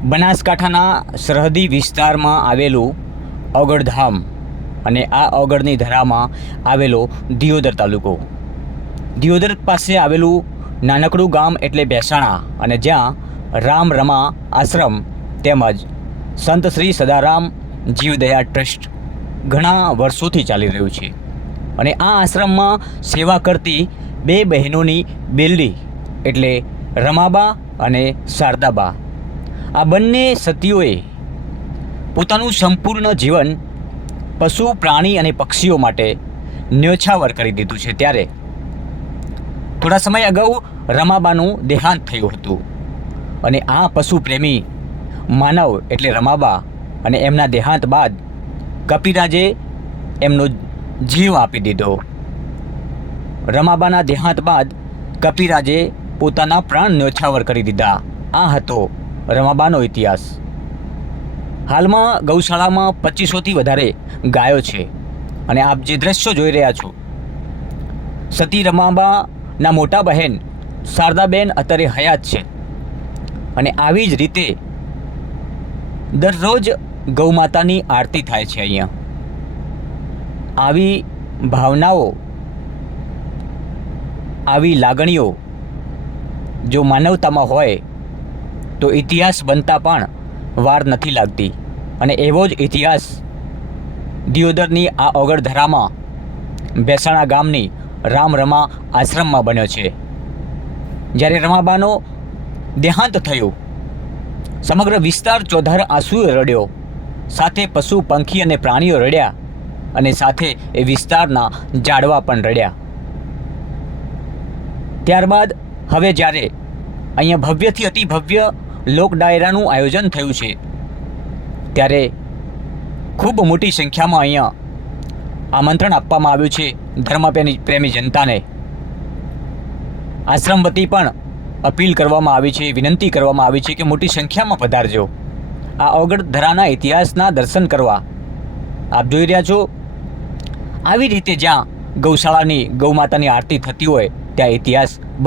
બનાસકાંઠાના સરહદી વિસ્તારમાં આવેલું ઓગળધામ અને આ ઓગળની ધરામાં આવેલો દિયોદર તાલુકો. દિયોદર પાસે આવેલું નાનકડું ગામ એટલે ભેસાણા, અને જ્યાં રામ રમા આશ્રમ તેમજ સંત શ્રી સદારામ જીવદયા ટ્રસ્ટ ઘણા વર્ષોથી ચાલી રહ્યું છે. અને આ આશ્રમમાં સેવા કરતી બે બહેનોની બેલડી એટલે રમાબા અને શારદાબા, આ બંને સતીઓએ પોતાનું સંપૂર્ણ જીવન પશુ, પ્રાણી અને પક્ષીઓ માટે ન્યોછાવર કરી દીધું છે. ત્યારે થોડા સમય અગાઉ રમાબાનું દેહાંત થયું હતું, અને આ પશુ પ્રેમી માનવ એટલે રમાબા અને એમના દેહાંત બાદ કપિરાજે એમનો જીવ આપી દીધો. રમાબાના દેહાંત બાદ કપિરાજે પોતાના પ્રાણ ન્યોછાવર કરી દીધા. આ હતો રમાબાનો ઇતિહાસ. હાલમાં ગૌશાળામાં 2500થી વધારે ગાયો છે, અને આપ જે દ્રશ્યો જોઈ રહ્યા છો, સતી રમાબાના મોટા બહેન શારદાબેન અત્યારે હયાત છે. અને આવી જ રીતે દરરોજ ગૌમાતાની આરતી થાય છે. અહીંયા આવી ભાવનાઓ, આવી લાગણીઓ જો માનવતામાં હોય તો ઇતિહાસ બનતા પણ વાર નથી લાગતી. અને એવો જ ઇતિહાસ દિયોદરની આ ઓગળધરામાં ભેસાણા ગામની રામ રમા આશ્રમમાં બન્યો છે. જ્યારે રમાબાનો દેહાંત થયું, સમગ્ર વિસ્તાર ચોધાર આંસુએ રડ્યો, સાથે પશુ, પંખી અને પ્રાણીઓ રડ્યા, અને સાથે એ વિસ્તારના ઝાડવા પણ રડ્યા. ત્યારબાદ હવે જ્યારે અહીંયા ભવ્યથી અતિ ભવ્ય લોક ડાયરાનું આયોજન થયું છે, ત્યારે ખૂબ મોટી સંખ્યામાં અહીંયા આમંત્રણ આપવામાં આવ્યું છે ધર્મપ્રેમી જનતાને. આશ્રમ વતી પણ અપીલ કરવામાં આવી છે, વિનંતી કરવામાં આવી છે કે મોટી સંખ્યામાં પધારજો આ ઓગળધરાના ઇતિહાસના દર્શન કરવા. આપ જોઈ રહ્યા છો, આવી રીતે જ્યાં ગૌશાળાની ગૌમાતાની આરતી થતી હોય ત્યાં ઇતિહાસ બને.